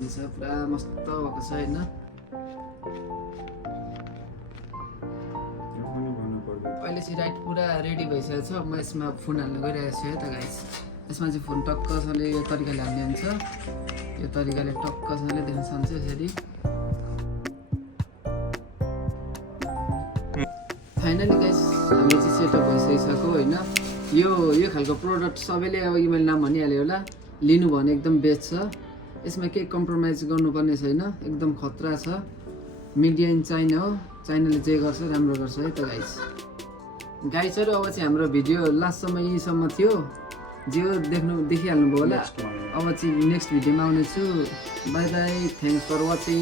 पुरा मस्त भएको छ हैन अहिले चाहिँ राइट पुरा रेडी भइसकेको छ म यसमा फोन हाल्न गइरहेको छु है त गाइस यसमा चाहिँ फोन टक्कसँगले यो तरिकाले हाल्ने हुन्छ यो तरिकाले टक्कसँगले देख्न सक्नुहुन्छ यसरी फाइनली गाइस हामी चाहिँ सेटअप भइसकिसक्यो हैन यो खालको प्रोडक्ट सबैले अब मैले नाम भनिहाल्यो होला लिनु भने एकदम बेस्ट छ यसमा केही कम्प्रोमाइज गर्नुपर्ने छैन एकदम खतरा छ मिडिया इन चाइना हो चाइनाले जे गर्छ राम्रो गर्छ है त गाइसहरु अब चाहिँ हाम्रो भिडियो लास्टसम्म यहीसम्म थियो जे देखिहाल्नु भयो होला अब चाहिँ नेक्स्ट भिडियोमा आउने छु bye bye thanks for watching